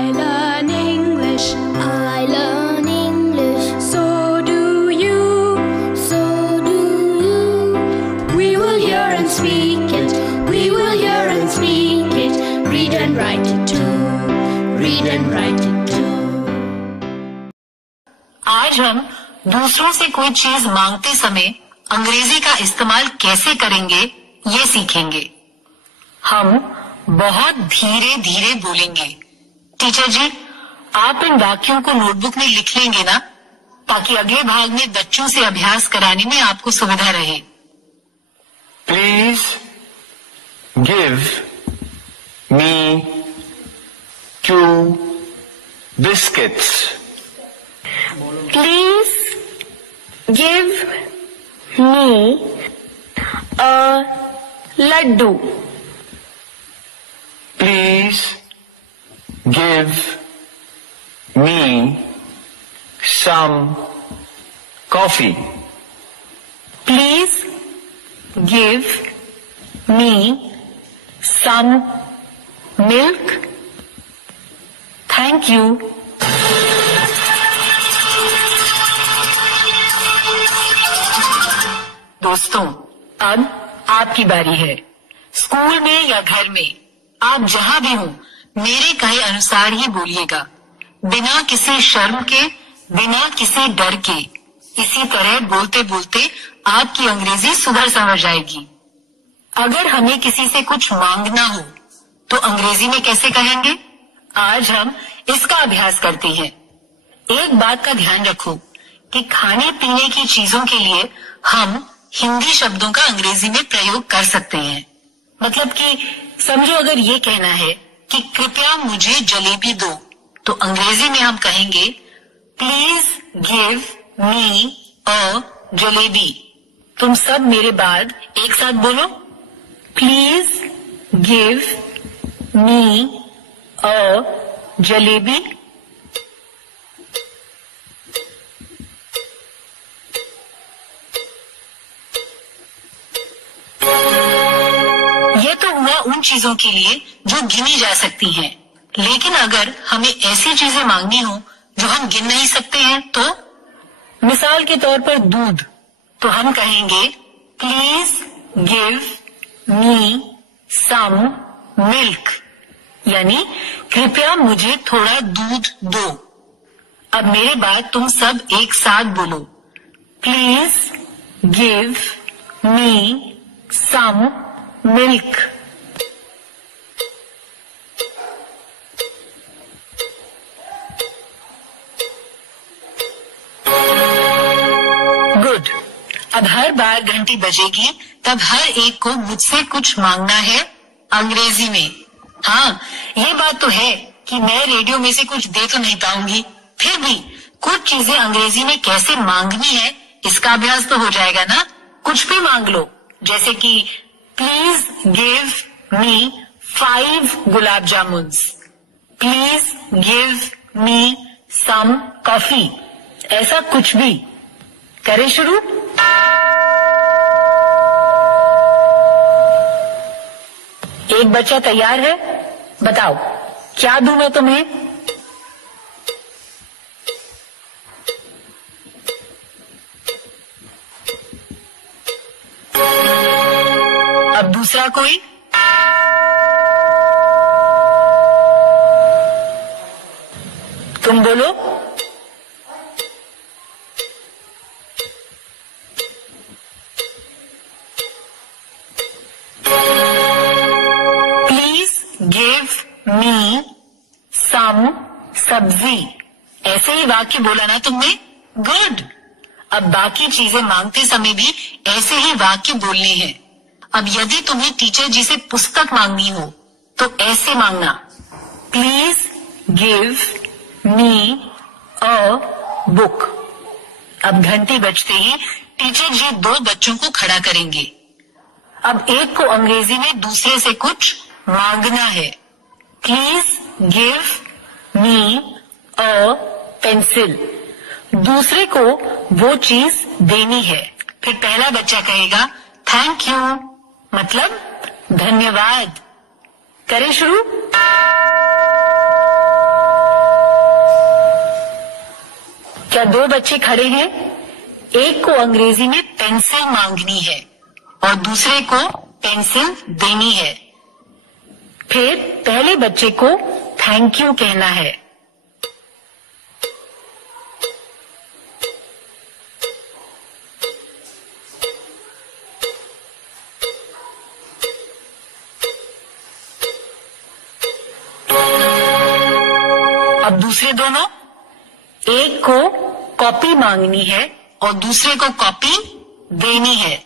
I learn English. I learn English. So do you. So do you. We will hear and speak it. We will hear and speak it. Read and write it too. Read and write it too. आज हम दूसरों से कोई चीज मांगते समय अंग्रेजी का इस्तेमाल कैसे करेंगे ये सीखेंगे। हम बहुत धीरे धीरे बोलेंगे। टीचर जी, आप इन वाक्यों को नोटबुक में लिख लेंगे ना, ताकि अगले भाग में बच्चों से अभ्यास कराने में आपको सुविधा रहे। Please give me 2 biscuits. Please give me a laddu. Please give me some coffee. Please give me some milk. Thank you. दोस्तों, अब आपकी बारी है। स्कूल में या घर में, आप जहाँ भी हो, मेरे कहे अनुसार ही बोलिएगा, बिना किसी शर्म के, बिना किसी डर के। इसी तरह बोलते बोलते आपकी अंग्रेजी सुधर समझ जाएगी। अगर हमें किसी से कुछ मांगना हो तो अंग्रेजी में कैसे कहेंगे? आज हम इसका अभ्यास करते हैं। एक बात का ध्यान रखो कि खाने पीने की चीजों के लिए हम हिंदी शब्दों का अंग्रेजी में प्रयोग कर सकते हैं। मतलब कि समझो, अगर ये कहना है कि कृपया मुझे जलेबी दो, तो अंग्रेजी में हम कहेंगे प्लीज गिव मी अ जलेबी। तुम सब मेरे बाद एक साथ बोलो, प्लीज गिव मी अ जलेबी। ये तो हुआ उन चीजों के लिए जो गिनी जा सकती हैं। लेकिन अगर हमें ऐसी चीजें मांगनी हो जो हम गिन नहीं सकते हैं, तो मिसाल के तौर पर दूध, तो हम कहेंगे please give me some milk, यानी कृपया मुझे थोड़ा दूध दो। अब मेरे बाद तुम सब एक साथ बोलो, please give me some milk. Good. अब हर बार घंटी बजेगी तब हर एक को मुझसे कुछ मांगना है अंग्रेजी में। हाँ, ये बात तो है कि मैं रेडियो में से कुछ दे तो नहीं पाऊंगी, फिर भी कुछ चीजें अंग्रेजी में कैसे मांगनी है इसका अभ्यास तो हो जाएगा ना। कुछ भी मांग लो, जैसे कि please give me 5 gulab jamuns, please give me some coffee, ऐसा कुछ भी। करें शुरू। एक बच्चा तैयार है, बताओ क्या दूं मैं तुम्हें? अब दूसरा कोई? तुम बोलो। प्लीज गिव मी सम सब्जी, ऐसे ही वाक्य बोला ना तुमने। गुड। अब बाकी चीजें मांगते समय भी ऐसे ही वाक्य बोलने हैं। अब यदि तुम्हें टीचर जी से पुस्तक मांगनी हो तो ऐसे मांगना, please give me a book. अब घंटी बजते ही टीचर जी 2 बच्चों को खड़ा करेंगे। अब एक को अंग्रेजी में दूसरे से कुछ मांगना है, please give me a pencil. दूसरे को वो चीज देनी है। फिर पहला बच्चा कहेगा थैंक यू, मतलब धन्यवाद। करें शुरू। क्या दो बच्चे खड़े हैं? एक को अंग्रेजी में पेंसिल मांगनी है और दूसरे को पेंसिल देनी है। फिर पहले बच्चे को थैंक यू कहना है। अब दूसरे दोनों, एक को कॉपी मांगनी है और दूसरे को कॉपी देनी है।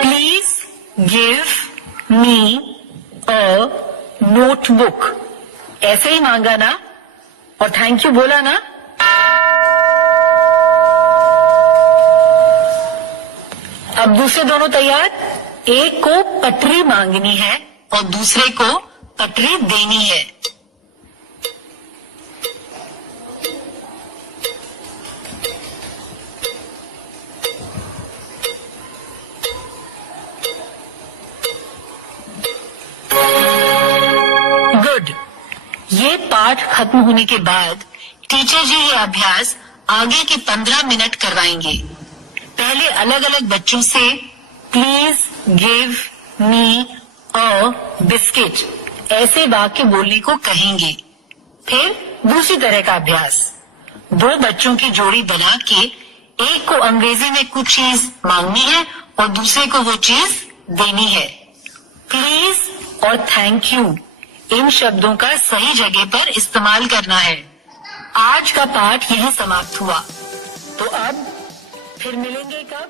Please give me a notebook, ऐसे ही मांगा ना और थैंक यू बोला ना। अब दूसरे दोनों तैयार, एक को पटरी मांगनी है और दूसरे को पटरी देनी है। गुड। ये पाठ खत्म होने के बाद टीचर जी ये अभ्यास आगे के 15 मिनट करवाएंगे। पहले अलग अलग बच्चों से please give me a biscuit ऐसे वाक्य बोलने को कहेंगे। फिर दूसरी तरह का अभ्यास, दो बच्चों की जोड़ी बना के एक को अंग्रेजी में कुछ चीज मांगनी है और दूसरे को वो चीज देनी है। प्लीज और थैंक यू इन शब्दों का सही जगह पर इस्तेमाल करना है। आज का पाठ यहीं समाप्त हुआ। तो अब फिर मिलेंगे कब?